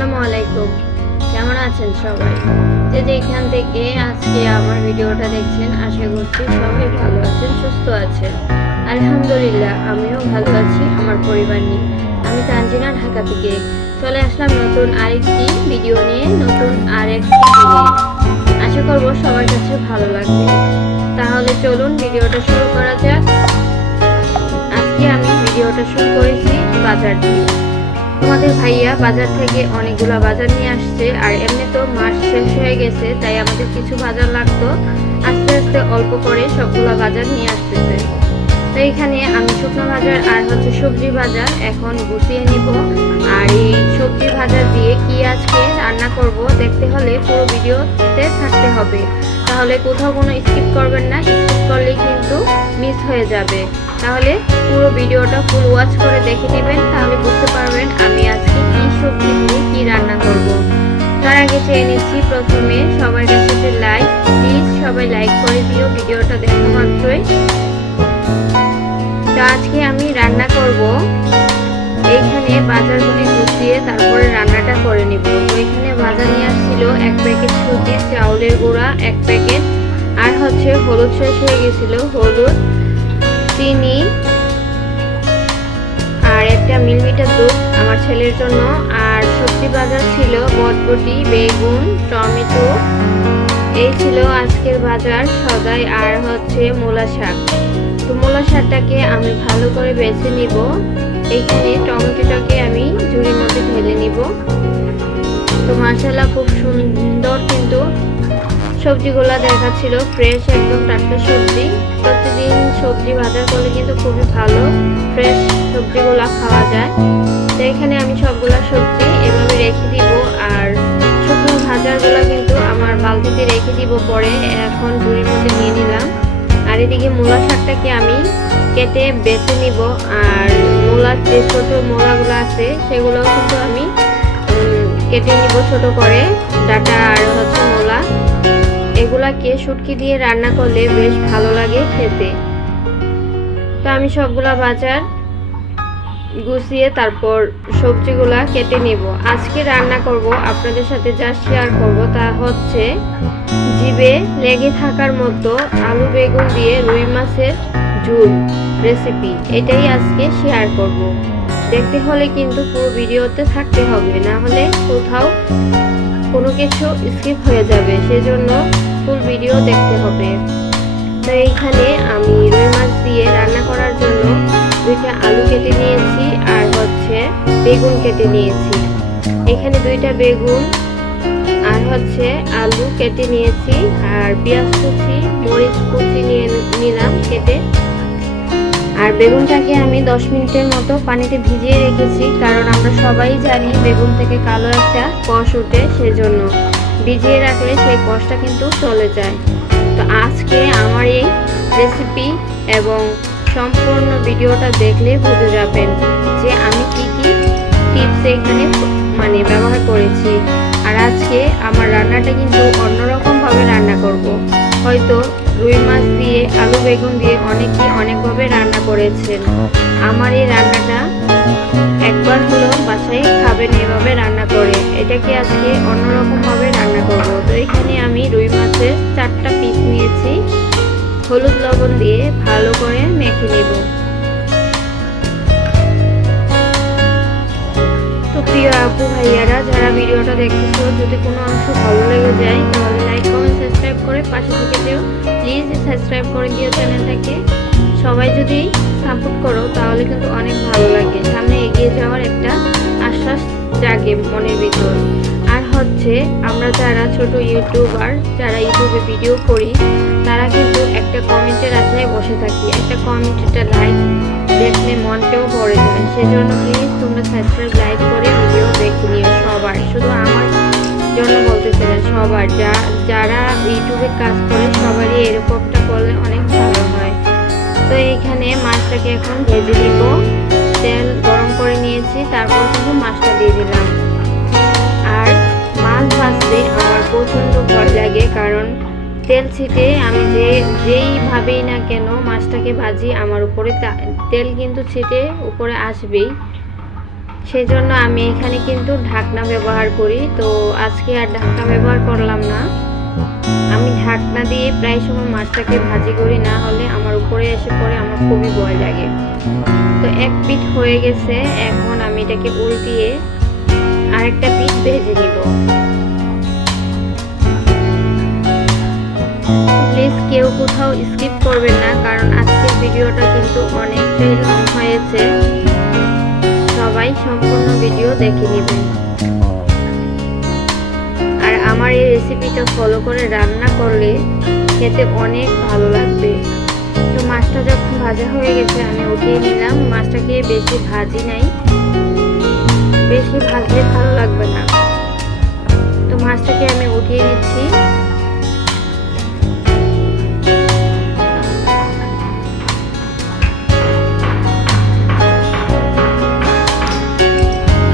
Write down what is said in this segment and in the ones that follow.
আসসালামু আলাইকুম। কেমন আছেন সবাই? যে যেখান থেকে আজকে আমার ভিডিওটা দেখছেন, আশা করছি সবাই ভালো আছেন, সুস্থ আছেন। আলহামদুলিল্লাহ, আমিও ভালো আছি আমার পরিবার নিয়ে। আমি তানজিনা, ঢাকা থেকে চলে আসলাম নতুন আরেকটি ভিডিও নিয়ে, নতুন আরেকটি জিনিস। আশা করব সবার কাছে ভালো লাগবে। তাহলে চলুন ভিডিওটা শুরু করা যাক। আজকে আমি ভিডিওটা শুরু করেছি বাজার দিয়ে। তোমাদের ভাইয়া বাজার থেকে অনেকগুলো বাজার নিয়ে আসছে, আর এমনি তো মাস শেষ হয়ে গেছে, তাই আমাদের কিছু বাজার লাগতো। আস্তে আস্তে অল্প করে সবগুলো বাজার নিয়ে আসতেছে। তো এখানে আমি শুকনো বাজার আর সবজি বাজার এখন গুছিয়ে নিব। আর এই সবজি বাজার দিয়ে কি আজকে রান্না করব দেখতে হলে পুরো ভিডিওতে থাকতে হবে, তাহলে কোথাও কোনো স্কিপ করবেন না। স্কিপ করলেই কিন্তু মিস হয়ে যাবে। তাহলে পুরো ভিডিওটা ফুল ওয়াচ করে দেখে নেবেন, তাহলে বুঝতে পারবেন আমি আজকে কি সবজি দিয়ে কি রান্না করব। তার আগে চেয়ে নিচ্ছি প্রথমে সবার কাছে একটা লাইক, প্লিজ সবাই লাইক করে দিও ভিডিওটা দেখা মাত্রই। তো আজকে আমি রান্না করব, এইখানে বাজারগুলি গুছিয়ে তারপরে রান্নাটা করে নিব। তো এখানে বাজার নিয়ে আসছিল এক প্যাকেট সুজি, চাউলের গুঁড়া এক প্যাকেট, আর হলুদ শেষ হয়ে গেছিল, হলুদ, চিনি, আর একটা মিলিমিটার দুধ আমার ছেলের জন্য। আর সবজি বাজার ছিল বটবটি, বেগুন, টমেটো, এই ছিল আজকের বাজার সদাই। আর মূলা শাক। তো মূলা শাকটাকে আমি ভালো করে বেছে নিব। এইখানে টমেটোটাকে আমি ঝুড়ির মধ্যে ঢেলে নিব। তো মাশাআল্লাহ খুব সুন্দর কিন্তু সবজিগুলো দেখাচ্ছিল, ফ্রেশ একদম টাটকা সবজি। প্রতিদিন সবজি বাজার করলে কিন্তু খুবই ভালো, ফ্রেশ সবজিগুলো খাওয়া যায়। তো এখানে আমি সবগুলা সবজি এভাবে রেখে দিব। আর শুকনো ভাজারগুলো কিন্তু আমার বালতিতে রেখে দিব পরে, এখন ঝুড়ির মধ্যে নিয়ে নিলাম। আর এদিকে মূলা শাকটাকে আমি কেটে বেছে নিব। আর মূলার যে ছোট মূলাগুলো আছে সেগুলোও কিন্তু আমি কেটে নিব ছোট করে, ডাটা আর মূলা। এগুলাকে শুটকি দিয়ে রান্না করলে বেশ ভালো লাগে খেতে। তো আমি সবগুলা বাজার গুছিয়ে তারপর সবজিগুলা কেটে নিব। আজকে রান্না করব, আপনাদের সাথে যা শেয়ার করব তা জিভে লেগে থাকার মতো আলু বেগুন দিয়ে রুই মাছের ঝোল রেসিপি। এটাই আজকে শেয়ার করব। দেখতে হলে কিন্তু পুরো ভিডিওতে থাকতে হবে, না হলে কোথাও কোনো কিছু স্কিপ হয়ে যাবে, সেজন্য ফুল ভিডিও দেখতে হবে। তো এইখানে আমি রুই মাছ দিয়ে রান্না করার জন্য দুইটা আলু কেটে নিয়েছি, আর বেগুন কেটে নিয়েছি। এখানে দুইটা বেগুন আর আলু কেটে নিয়েছি, আর পেঁয়াজ কুচি, মরিচ কুচি নিয়ে নিলাম কেটে। আর বেগুনটাকে আমি 10 মিনিটের মতো পানিতে ভিজিয়ে রেখেছি, কারণ আমরা সবাই জানি বেগুন থেকে কালো একটা কষ উঠে, সেজন্য ভিজিয়ে রাখলে সেই কষটা কিন্তু চলে যায়। তো আজকে আমার এই রেসিপি এবং সম্পূর্ণ ভিডিওটা দেখলে বুঝে যাবেন যে আমি কি কি টিপস এখানে ব্যবহার করেছি। আর আজকে আমার রান্নাটা কিন্তু অন্যরকম ভাবে রান্না করব। হয়তো রুই মাছ দিয়ে আলু বেগুন দিয়ে অনেকেই অনেকভাবে রান্না করেছেন, আমার এই রান্নাটা একবার হলেও বাসায় খাবেন এভাবে রান্না করে। এটাকে আজকে অন্যরকম ভাবে রান্না করব। তো এখানে আমি রুই মাছের 4টা পিস নিয়েছি, হলুদ লবণ দিয়ে ভালো করে মেখে নেব। তো প্রিয় আপু ভাইয়ারা যারা ভিডিওটা দেখতেছো, যদি কোনো অংশ ভালো লেগে যায় তাহলে লাইক কমেন্ট সাবস্ক্রাইব করে পাশে থেকে দিও। প্লিজ সাবস্ক্রাইব করে দিও চ্যানেলটাকে। সবাই যদি সাপোর্ট করো তাহলে কিন্তু অনেক ভালো লাগে, সামনে এগিয়ে যাওয়ার একটা আশ্বাস জাগে মনের ভিতর। আর আমরা যারা ছোট ইউটিউবার, যারা ইউটিউবে ভিডিও করি, তারা কিন্তু একটা কমেন্টের আশায় বসে থাকি। একটা কমেন্ট, একটা লাইক দেখলে মনটাও ভরে যায়। সেজন্য প্লিজ তোমরা সাবস্ক্রাইব, লাইক করে ভিডিও দেখে নিও সবার, শুধু আমার জন্য বলতেছিলেন, সবার যারা ইউটিউবে কাজ করে সবারই এরকমটা করলে অনেক ভালো হয়। তো এইখানে মাছটাকে এখন ভেজে নিব। তেল গরম করে নিয়েছি, তারপর কিন্তু মাছটা দিয়ে দিলাম। আর মাছ ভাজতে আমার প্রচণ্ড ভয় লাগে, কারণ তেল ছিটে, আমি যেইভাবেই না কেন মাছটাকে ভাজি আমার উপরে তেল কিন্তু ছিটে উপরে আসবেই। সেই জন্য আমি এখানে কিন্তু ঢাকনা ব্যবহার করি। তো আজকে আর ঢাকনা ব্যবহার করলাম না, আমি ঢাকনা দিয়ে প্রায় সময় মাছটাকে ভাজি করি, না হলে আমার উপরে এসে পড়ে, আমার খুবই ভয় লাগে। তো এক পিঠ হয়ে গেছে, এখন আমি এটাকে উল্টিয়ে আরেকটা পিঠ ভেজে নিব। প্লিজ কেউ কোথাও স্কিপ করবেন না, কারণ আজকের ভিডিওটা কিন্তু অনেকটাই লং হয়েছে, সবাই সম্পূর্ণ ভিডিও দেখে নেবেন। আর আমার এই রেসিপিটা ফলো করে রান্না করলে খেতে অনেক ভালো লাগবে। তো মাছটা যখন ভাজা হয়ে গেছে আমি উঠিয়ে নিলাম। মাছটাকে বেশি ভাজি নাই, বেশি ভাজলে ভালো লাগবে না। তো মাছটাকে আমি উঠিয়ে নিচ্ছি।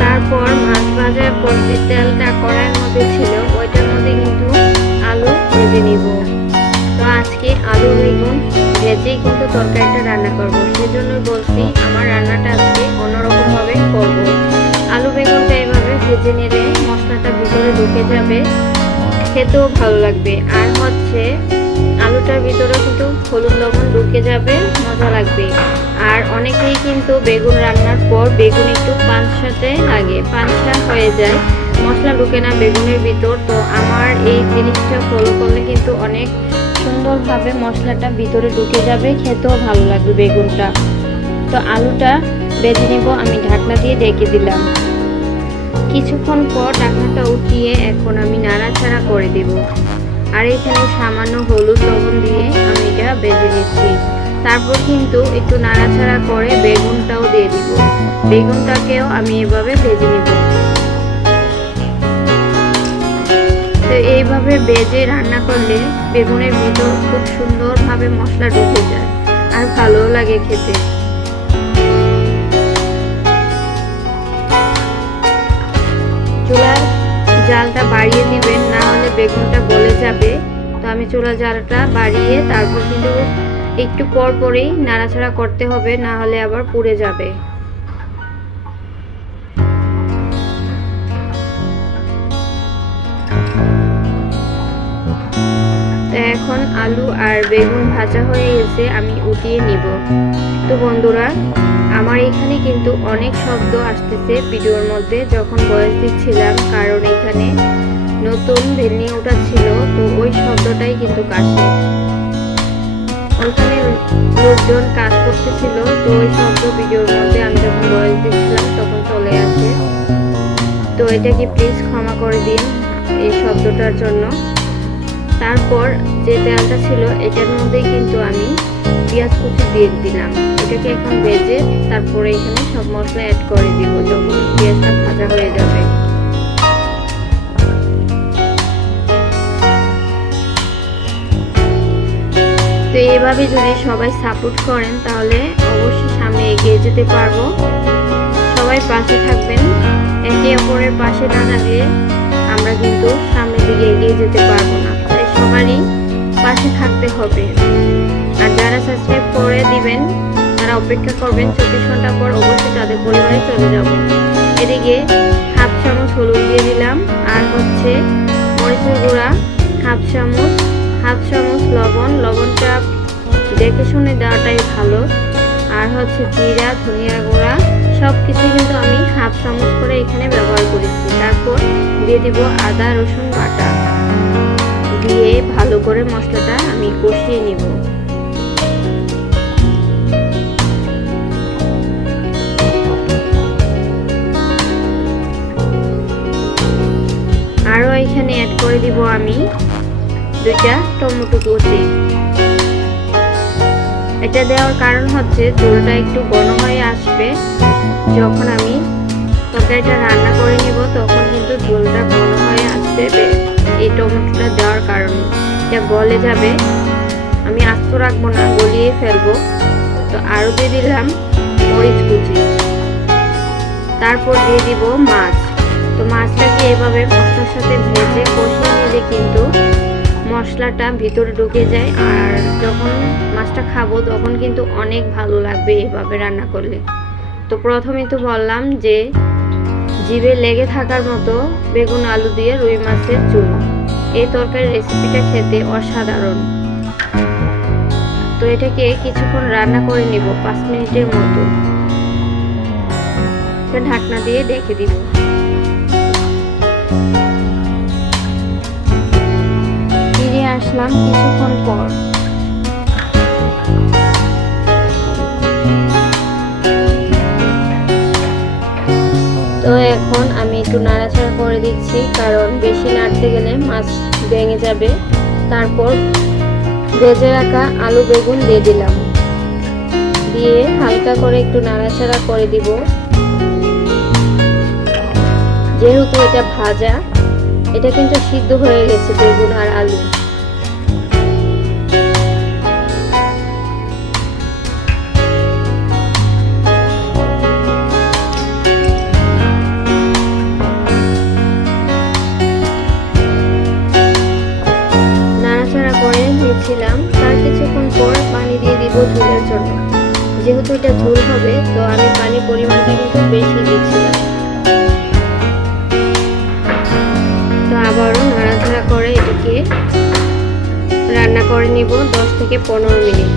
তারপর মাছ ভাজার পর যে তেলটা কড়াইয়ের মধ্যে ছিল ওইটার মধ্যে কিন্তু আলু ভেজে নিব। তো আজকে আলু বেগুন ভেজেই কিন্তু তরকারিটা রান্না করব, সেজন্যই বলছি আমার রান্নাটা আজকে অন্যরকম ভাবে করব। আলু বেগুনটা এভাবে ভেজে নিলে মশলাটা ভিতরে ঢুকে যাবে, খেতেও ভালো লাগবে। আর হচ্ছে আলুটার ভিতরে কিন্তু হলুদ লবণ ঢুকে যাবে, মজা লাগবে। আর অনেকেই কিন্তু বেগুন রান্নার পর বেগুন একটু পাঁচসাতে লাগে, পাঁচসা হয়ে যায়, মশলা ঢুকে না বেগুনের ভিতর। তো আমার এই জিনিসটা ফলো করলে কিন্তু অনেক সুন্দরভাবে মশলাটা ভিতরে ঢুকে যাবে, খেতেও ভালো লাগবে বেগুনটা। তো আলুটা ভেজে নিব, আমি ঢাকনা দিয়ে ঢেকে দিলাম। কিছুক্ষণ পর ঢাকনাটা উঠিয়ে এখন আমি নাড়াচাড়া করে দেব। আর এখানে সামান্য হলুদ লবণ দিয়ে আমি এটা ভেজে নিচ্ছি। তারপর কিন্তু একটু নাড়াচাড়া করে বেগুনটাও দিয়ে দিব, বেগুনটাকেও আমি এভাবে ভেজে নিব। তো এইভাবে ভেজে রান্না করলে বেগুনের ভিতর খুব সুন্দরভাবে মশলা ঢুকে যায় আর ভালোও লাগে খেতে। চুলার জালটা বাড়িয়ে দিবেন, না হলে বেগুনটা গলে যাবে। তো আমি চুলার জালটা বাড়িয়ে তারপর কিন্তু একটু পর পরেই নাড়াচাড়া করতে হবে, না হলে আবার পুড়ে যাবে। তো এখন আলু আর বেগুন ভাজা হয়ে গেছে, আমি উঠিয়ে নিব। তো বন্ধুরা, আমার এখানে কিন্তু অনেক শব্দ আসতেছে ভিডিওর মধ্যে যখন ভয়েস দিচ্ছিলাম, কারণ এখানে নতুন ভেলনি ওটা ছিল, তো ওই শব্দটাই কিন্তু কাশে। ওখানে লোকজন কাজ করতেছিল, তো ওই শব্দ ভিডিওর মধ্যে আমি যখন ভয়েস দিচ্ছিলাম তখন চলে আসে। তো এটাকে প্লিজ ক্ষমা করে দিন এই শব্দটার জন্য। তারপর যে তেলটা ছিল এটার মধ্যেই কিন্তু আমি পেঁয়াজ কুচি দিয়ে দিলাম। এটাকে এখন ভেজে তারপরে এখানে সব মশলা অ্যাড করে দিব যখন পেঁয়াজটা ভাজা হয়ে যাবে। তো এইভাবে যদি সবাই সাপোর্ট করেন তাহলে অবশ্যই সামনে এগিয়ে যেতে পারবো। সবাই পাশে থাকবেন, একে অপরের পাশে না থাকলে আমরা কিন্তু সামনের দিকে এগিয়ে যেতে পারবো না। তাই সবারই পাশে থাকতে হবে। আর যারা সাবস্ক্রাইব করে দিবেন তারা অপেক্ষা করবেন 24 ঘন্টা পর অবশ্যই তাদের পরিবারে চলে যাব। এদিকে হাফ চামচ হলুদ দিয়ে দিলাম, আর হচ্ছে মরিচের গুঁড়া হাফ চামচ লবণ, লবণটা দেখে শুনে দেওয়াটাই ভালো। আর হচ্ছে জিরা, ধনিয়া গুঁড়া সব কিছু কিন্তু আমি হাফ চামচ করে এখানে ব্যবহার করেছি। তারপর দিয়ে দিব আদা রসুন বাটা, দিয়ে ভালো করে মশলাটা আমি কষিয়ে নিব। আরও এখানে অ্যাড করে দিব আমি 2টা টমেটো কুচি। এটা দেওয়ার কারণ হচ্ছে ঝোলটা একটু ঘন হয়ে আসবে, যখন আমি তরকারিটা রান্না করে নিব তখন কিন্তু ঝোলটা ঘন হয়ে আসবে এই টমেটোটা দেওয়ার কারণে। এটা গলে যাবে, আমি আস্ত রাখবো না, গলিয়ে ফেলবো। তো আরও দিয়ে দিলাম মরিচ কুচি, তারপর দিয়ে দিব মাছ। তো মাছটাকে এভাবে মশলার সাথে ভেজে কষিয়ে নিলে কিন্তু মশলাটা ভিতরে ঢুকে যায়, আর যখন মাছটা খাবো তখন কিন্তু অনেক ভালো লাগবে এভাবে রান্না করলে। তো প্রথমে তো বললাম যে জিভে লেগে থাকার মতো বেগুন আলু দিয়ে রুই মাছের ঝোল। এই তরকারির রেসিপিটা খেতে অসাধারণ। তো এটাকে কিছুক্ষণ রান্না করে নিব, 5 মিনিটের মতো। ঢাকনা দিয়ে ঢেকে দিব। ফিরে আসলাম কিছুক্ষণ পর। তো এখন আমি একটু নাড়াচাড়া করে দিচ্ছি, কারণ বেশি নাড়তে গেলে মাছ ভেঙে যাবে। তারপর ভেজে রাখা আলু বেগুন দিয়ে দিলাম, দিয়ে হালকা করে একটু নাড়াচাড়া করে দিব। যেহেতু এটা ভাজা, এটা কিন্তু সিদ্ধ হয়ে গেছে বেগুন আর আলু। নাড়াচাড়া করে নিয়েছিলাম। তার কিছুক্ষণ পর পানি দিয়ে দিব ঝোলের জন্য। যেহেতু এটা ঝোল হবে, তো আমি পানির পরিমাণটা কিন্তু বেশি দিচ্ছিলাম। তো আবারও নাড়াচাড়া করে এটাকে রান্না করে নিব 10 থেকে 15 মিনিট।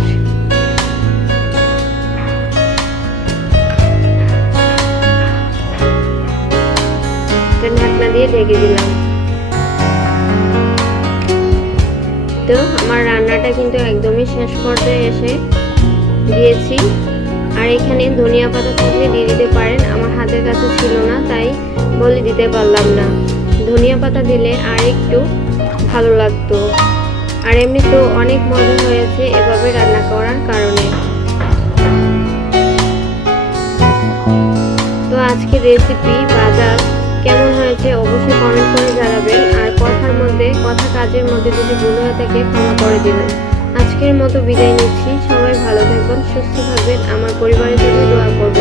ঢাকনা দিয়ে ঢেকে দিলাম। তো আমার রান্নাটা কিন্তু একদমই শেষ পর্যায়ে এসে দিয়েছি। আর এখানে ধনিয়া পাতা থাকলে দিয়ে দিতে পারেন, আমার হাতের কাছে ছিল না, তাই বলে দিতে পারলাম না। ধনিয়া পাতা দিলে আর একটু ভালো লাগতো। আর এমনি তো অনেক মজা হয়েছে এভাবে রান্না করার কারণে। তো আজকের রেসিপি বাজার কেমন হয়েছে অবশ্যই কমেন্ট করে জানাবেন। আর কথা কাজের মধ্যে যদি ভুল হয়ে থাকে ক্ষমা করে দিবেন। আজকের মতো বিদায় নিচ্ছি। সবাই ভালো থাকবেন, সুস্থ থাকবেন, আমার পরিবারের জন্য দোয়া করবেন।